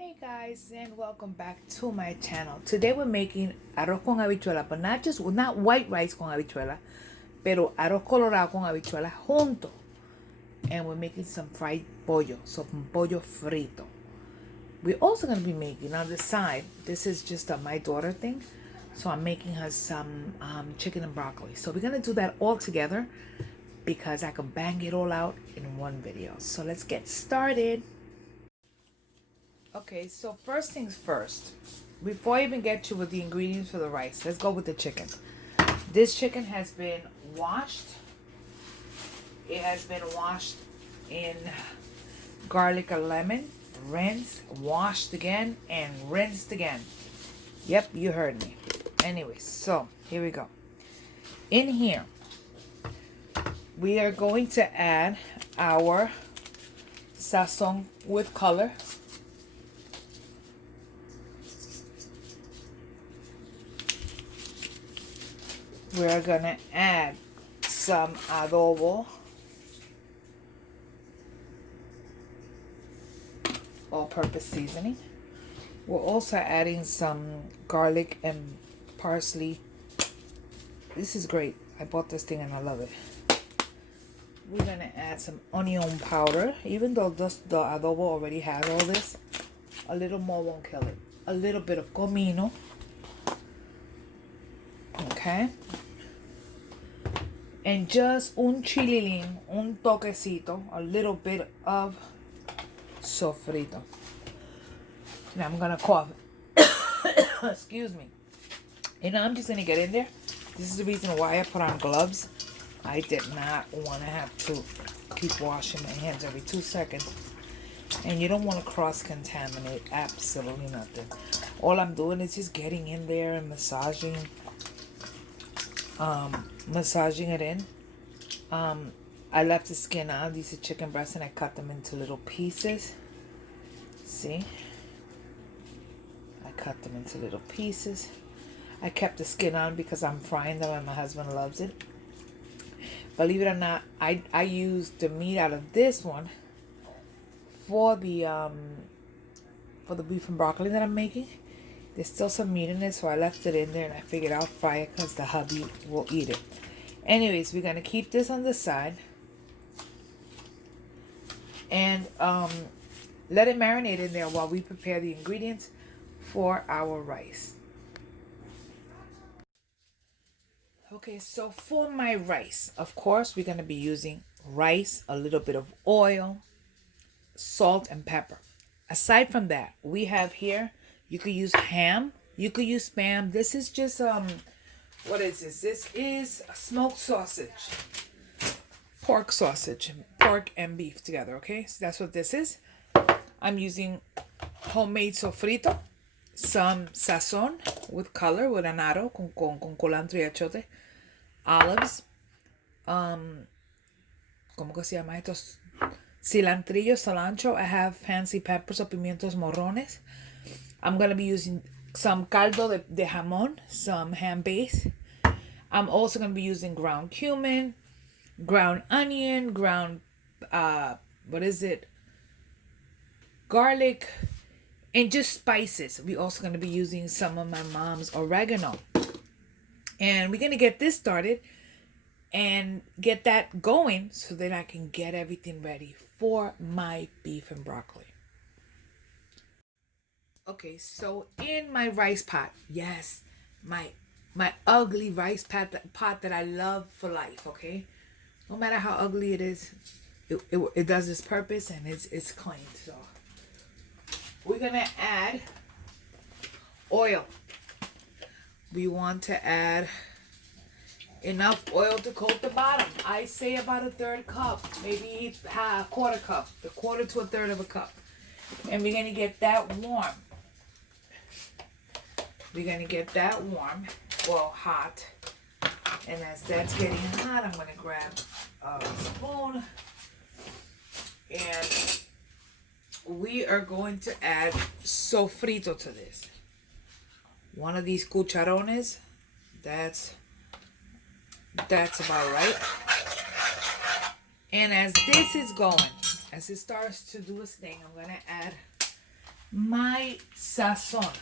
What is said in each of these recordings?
Hey guys, and welcome back to my channel. Today we're making arroz con habichuela, but not white rice con habichuela, pero arroz colorado con habichuela junto. And we're making some fried pollo, some pollo frito. We're also going to be making on the side, this is just my daughter thing, so I'm making her some chicken and broccoli. So we're going to do that all together because I can bang it all out in one video. So let's get started. Okay, so first things first. Before I even get you with the ingredients for the rice, let's go with the chicken. This chicken has been washed. It has been washed in garlic and lemon, rinsed, washed again, and rinsed again. Yep, you heard me. Anyways, so here we go. In here, we are going to add our sazon with color. We're gonna add some adobo, all-purpose seasoning. We're also adding some garlic and parsley. This is great. I bought this thing and I love it. We're gonna add some onion powder. Even though the adobo already has all this, a little more won't kill it. A little bit of comino. Okay. And just un chililín, un toquecito, a little bit of sofrito. Now I'm gonna cough. Excuse me. And I'm just gonna get in there. This is the reason why I put on gloves. I did not want to have to keep washing my hands every 2 seconds. And you don't want to cross-contaminate absolutely nothing. All I'm doing is just getting in there and massaging it in. I left the skin on. These are chicken breasts and I cut them into little pieces. See? I cut them into little pieces. I kept the skin on because I'm frying them and my husband loves it. Believe it or not, I used the meat out of this one for the beef and broccoli that I'm making. There's still some meat in it, so I left it in there and I figured I'll fry it because the hubby will eat it. Anyways, we're going to keep this on the side. And let it marinate in there while we prepare the ingredients for our rice. Okay, so for my rice, of course, we're going to be using rice, a little bit of oil, salt, and pepper. Aside from that, we have here, you could use ham, you could use spam. This is just, what is this? This is a smoked sausage. Pork sausage. Pork and beef together, okay? So that's what this is. I'm using homemade sofrito, some sazon with color, with anaro, con culantro y achote, olives, ¿cómo que se llama esto? Cilantrillo, cilantro. I have fancy peppers or pimientos morrones. I'm going to be using some caldo de jamón, some ham base. I'm also going to be using ground cumin, ground onion, ground, garlic, and just spices. We're also going to be using some of my mom's oregano. And we're going to get this started and get that going so that I can get everything ready for my beef and broccoli. Okay, so in my rice pot, yes, my ugly rice pot that I love for life, okay? No matter how ugly it is, it does its purpose and it's clean. So we're gonna add oil. We want to add enough oil to coat the bottom. I say about a third cup, maybe a quarter cup, a quarter to a third of a cup. And we're gonna get that warm. We're going to get that warm, well, hot. And as that's getting hot, I'm going to grab a spoon. And we are going to add sofrito to this. One of these cucharones, that's about right. And as this is going, as it starts to do its thing, I'm going to add my sazon.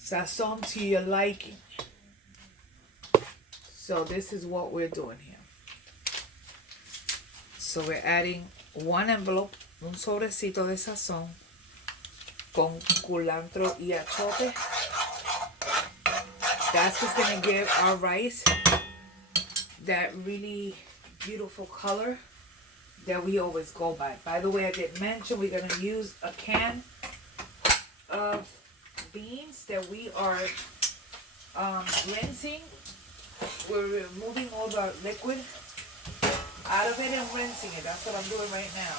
Sazon to your liking. So this is what we're doing here. So we're adding one envelope, un sobrecito de sazón con culantro y achote. That's just gonna give our rice that really beautiful color that we always go by. By the way, I did mention we're gonna use a can of beans that we are rinsing. We're removing all the liquid out of it and rinsing it. That's what I'm doing right now.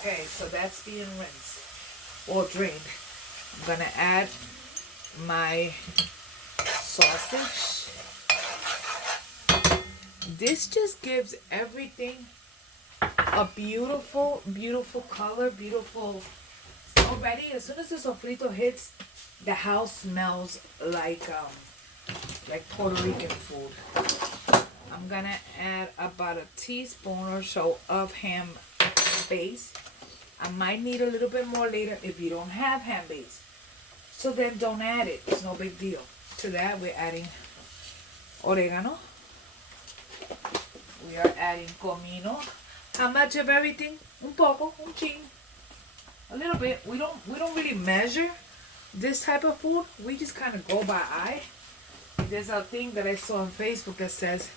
Okay, so that's being rinsed or drained. I'm gonna add my sausage. This just gives everything a beautiful, beautiful color, beautiful. Already, as soon as the sofrito hits, the house smells like Puerto Rican food. I'm gonna add about a teaspoon or so of ham base. I might need a little bit more later if you don't have ham base. So then don't add it. It's no big deal. To that, we're adding oregano. We are adding comino. How much of everything? Un poco, un chin. A little bit. We don't really measure this type of food. We just kind of go by eye. There's a thing that I saw on Facebook that says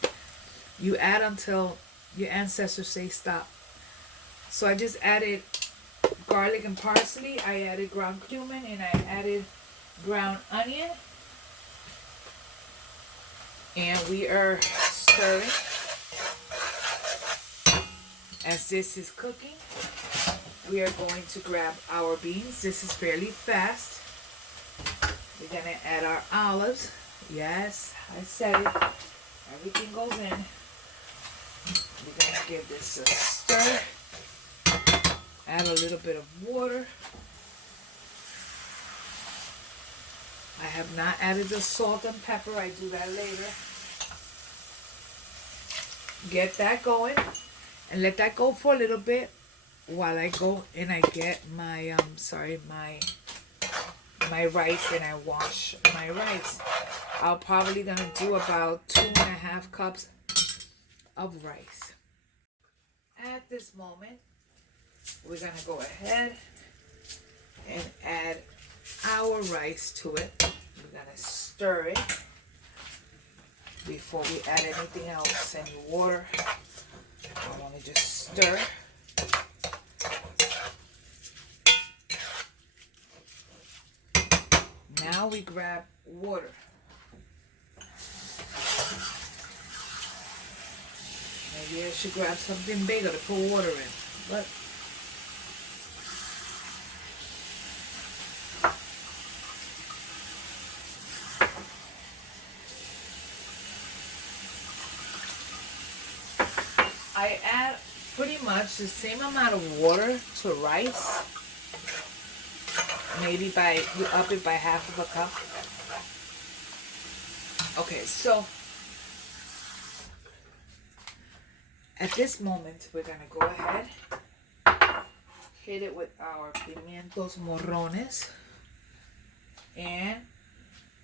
you add until your ancestors say stop. So I just added garlic and parsley. I added ground cumin and I added ground onion. And we are stirring. As this is cooking, we are going to grab our beans. This is fairly fast. We're going to add our olives. Yes, I said it. Everything goes in. We're going to give this a stir. Add a little bit of water. I have not added the salt and pepper. I do that later. Get that going. And let that go for a little bit while I go and I get my my rice and I wash my rice. I'm probably gonna do about 2.5 cups of rice. At this moment, we're gonna go ahead and add our rice to it. We're gonna stir it before we add anything else, any water. I want to just stir. Now we grab water. Maybe I should grab something bigger to put water in. But I add pretty much the same amount of water to rice. Maybe you up it by half of a cup. Okay, so at this moment, we're gonna go ahead, hit it with our pimientos morrones and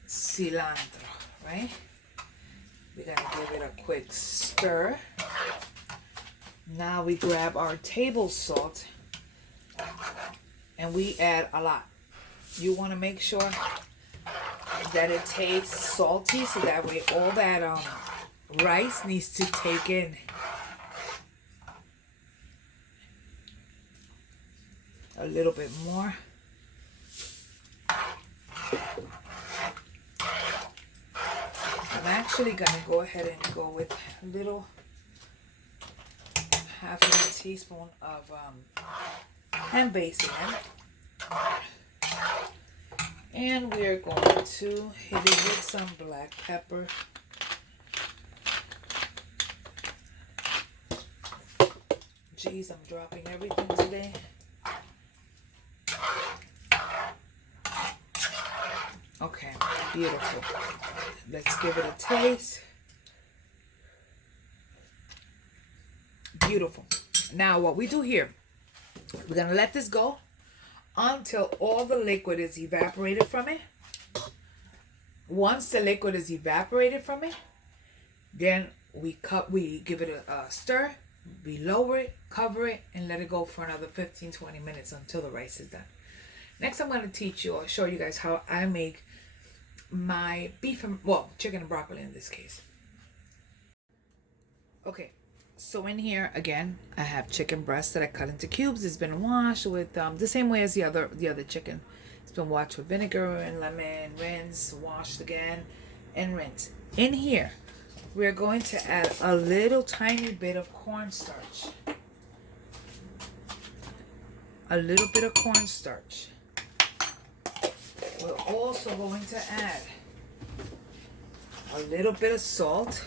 cilantro, right? We're gonna give it a quick stir. Now we grab our table salt and we add a lot. You want to make sure that it tastes salty so that way all that rice needs to take in. A little bit more. I'm actually going to go ahead and go with a little half of a teaspoon of ham base in. And we are going to hit it with some black pepper. Geez, I'm dropping everything today. Okay, beautiful. Let's give it a taste. Beautiful. Now what we do here, we're gonna let this go until all the liquid is evaporated from it. Once the liquid is evaporated from it, then we give it a stir, we lower it, cover it, and let it go for another 15-20 minutes until the rice is done. Next, I'm going to teach you or show you guys how I make my chicken and broccoli in this case. Okay, so in here again, I have chicken breast that I cut into cubes. It's been washed with the same way as the other chicken. It's been washed with vinegar and lemon, rinse, washed again, and rinse. In here, we're going to add a little tiny bit of cornstarch. A little bit of cornstarch. We're also going to add a little bit of salt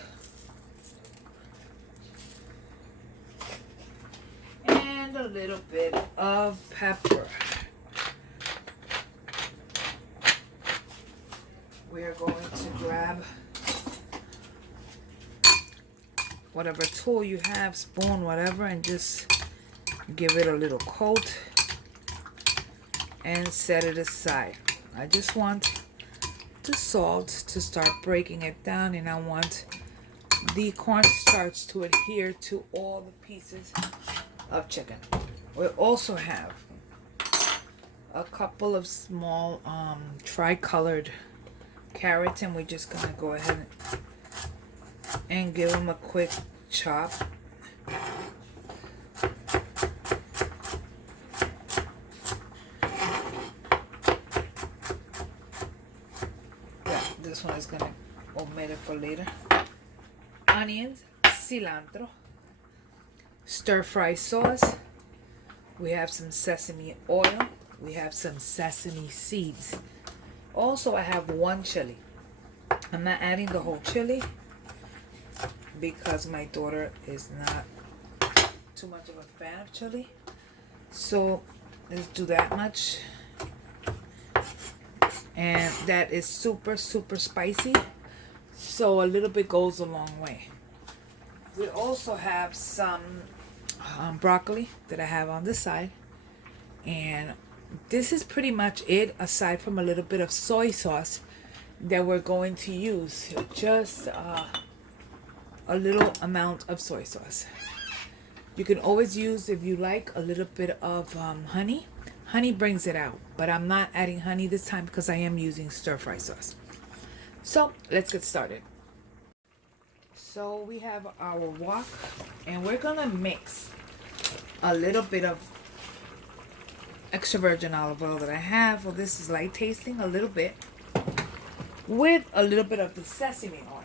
and a little bit of pepper. We are going to grab whatever tool you have, spoon, whatever, and just give it a little coat and set it aside. I just want the salt to start breaking it down, and I want the cornstarch to adhere to all the pieces of chicken. We also have a couple of small tri-colored carrots, and we're just gonna go ahead and give them a quick chop. This one is gonna omit it for later. Onions, cilantro, stir fry sauce. We have some sesame oil. We have some sesame seeds. Also, I have one chili. I'm not adding the whole chili because my daughter is not too much of a fan of chili. So let's do that much. And that is super spicy, so a little bit goes a long way. We also have some broccoli that I have on the side, and this is pretty much it, aside from a little bit of soy sauce that we're going to use. Just a little amount of soy sauce. You can always use, if you like, a little bit of honey. Honey brings it out, but I'm not adding honey this time because I am using stir-fry sauce. So let's get started. So we have our wok, and we're gonna mix a little bit of extra virgin olive oil that I have. Well, this is light tasting, a little bit, with a little bit of the sesame oil.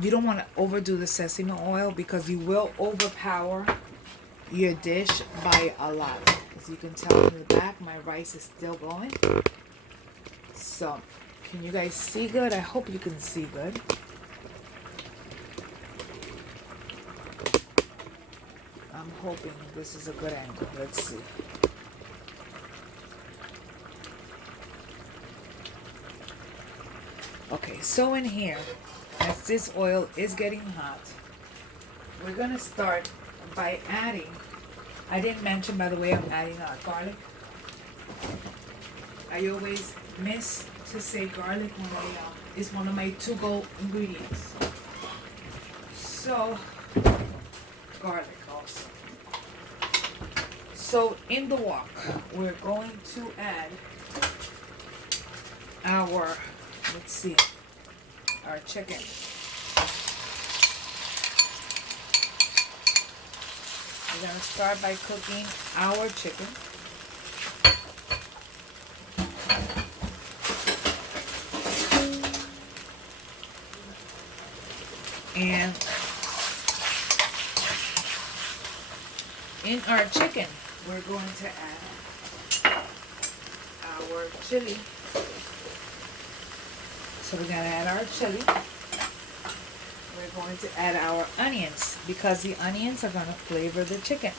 You don't want to overdo the sesame oil because you will overpower your dish by a lot. As you can tell in the back, my rice is still going. So, can you guys see good? I hope you can see good. I'm hoping this is a good angle. Let's see. Okay, so in here, as this oil is getting hot, we're going to start by adding, I didn't mention, by the way, I'm adding garlic. I always miss to say garlic when it's one of my to-go ingredients. So, garlic also. So, in the wok, we're going to add our, let's see, our chicken. We're going to start by cooking our chicken. And in our chicken, we're going to add our chili. So we're going to add our chili. We're going to add our onions because the onions are going to flavor the chicken.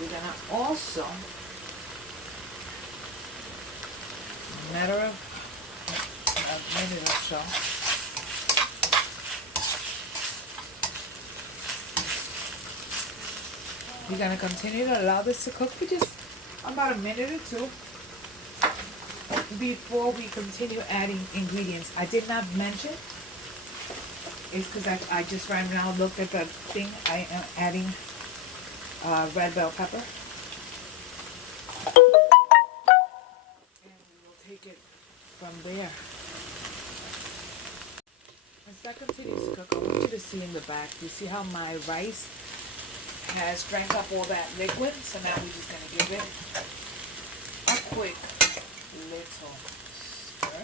We're going to also, a matter of a minute or so, We're gonna continue to allow this to cook for just about a minute or two before we continue adding ingredients. I did not mention, it's because I just right now looked at the thing. I am adding red bell pepper. And we will take it from there. As that continues to cook, I want you to see in the back, you see how my rice has drank up all that liquid? So now we're just going to give it a quick little stir.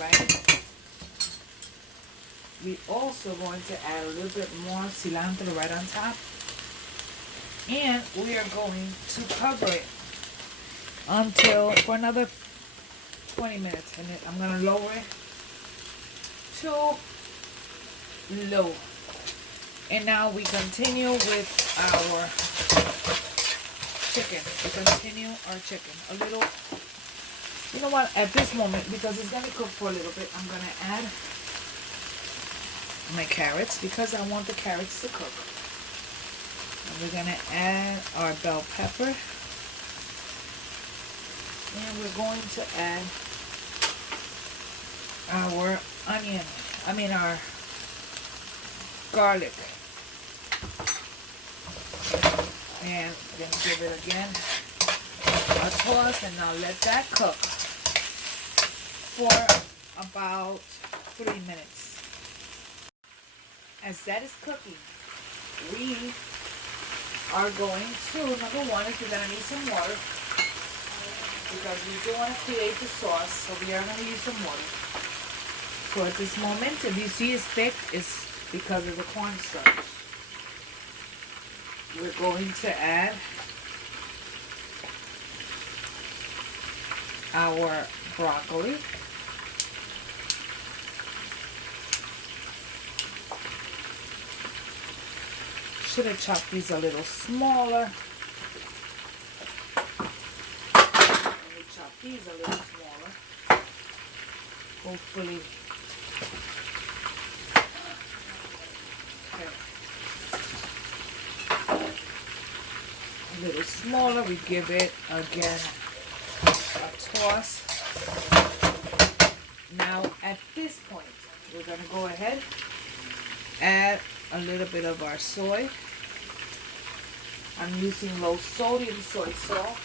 Right? We also going to add a little bit more cilantro right on top. And we are going to cover it for another 20 minutes. And then I'm going to lower it to low. And now we continue with our chicken. We continue our chicken. A little, you know what, at this moment, because it's going to cook for a little bit, I'm going to add my carrots because I want the carrots to cook. And we're going to add our bell pepper. And we're going to add our our garlic. And then give it again a toss, and now let that cook for about 3 minutes. As that is cooking, we are going to, number one is we're going to need some water because we do want to create the sauce, so we are going to use some water. So at this moment, if you see it's thick, it's because of the cornstarch. We're going to add our broccoli. Should have chopped these a little smaller. Let me chop these a little smaller. Hopefully. A little smaller. We give it again a toss. Now at this point, we're going to go ahead, add a little bit of our soy. I'm using low sodium soy sauce.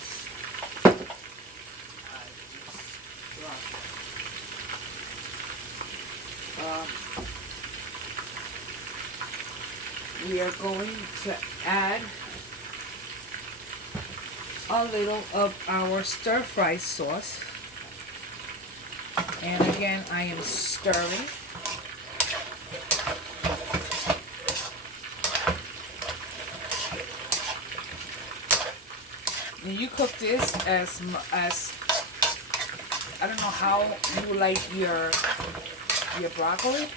We are going to add a little of our stir-fry sauce. And again, I am stirring. And you cook this as I don't know how you like your broccoli.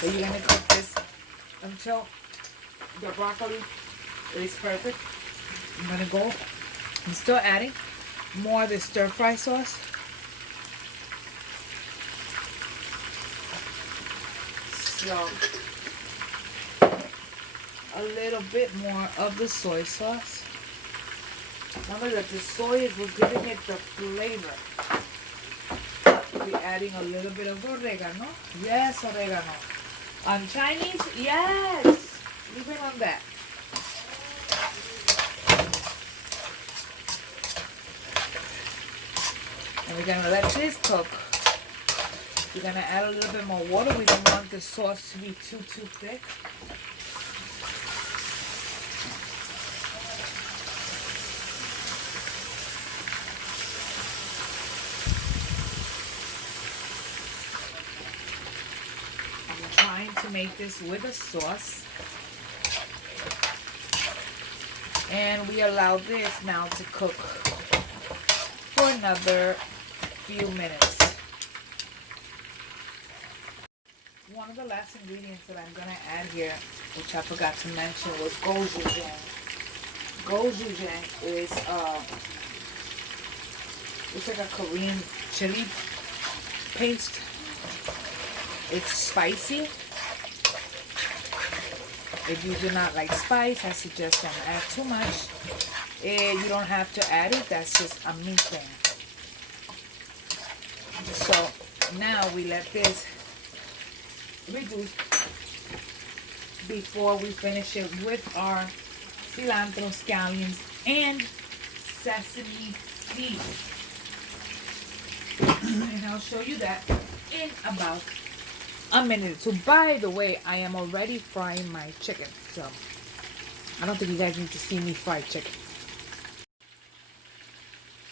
So you're gonna cook this until the broccoli is perfect. I'm gonna go and still adding more of the stir-fry sauce. So a little bit more of the soy sauce. Remember that the soy is what's giving it the flavor. We're adding a little bit of oregano. Yes, oregano. On Chinese, yes. Leave it on that. And we're gonna let this cook. We're gonna add a little bit more water. We don't want the sauce to be too thick. To make this with a sauce, and we allow this now to cook for another few minutes. One of the last ingredients that I'm going to add here, which I forgot to mention, was gochujang. Gochujang is it's like a Korean chili paste. It's spicy. If you do not like spice, I suggest don't add too much. You don't have to add it. That's just a me thing. So now we let this reduce before we finish it with our cilantro, scallions, and sesame seeds. And I'll show you that in about a minute. So by the way, I am already frying my chicken. So I don't think you guys need to see me fry chicken.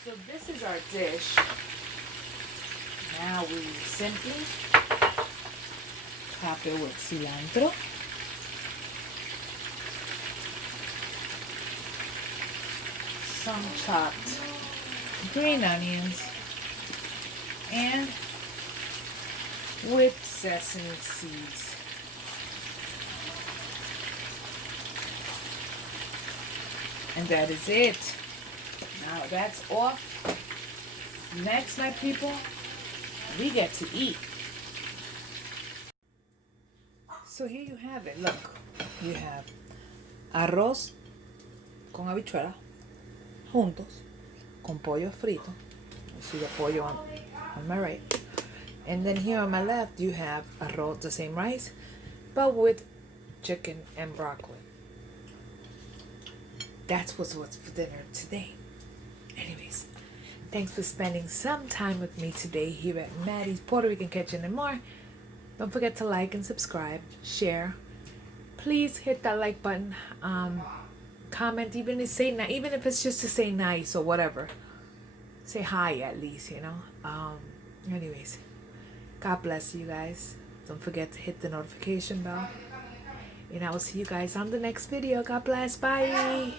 So this is our dish. Now we simply top it with cilantro. Some chopped green onions. And with sesame seeds. And that is it. Now that's off. Next, my people, we get to eat. So here you have it. Look, you have arroz con habichuela juntos con pollo frito. You see the pollo on my right. And then here on my left, you have arroz, the same rice, but with chicken and broccoli. That's what's for dinner today. Anyways, thanks for spending some time with me today here at Maddie's Puerto Rican Kitchen and more. Don't forget to like and subscribe, share. Please hit that like button. Comment, even if it's just to say nice or whatever. Say hi at least, you know. Anyways, God bless you guys. Don't forget to hit the notification bell. And I will see you guys on the next video. God bless. Bye.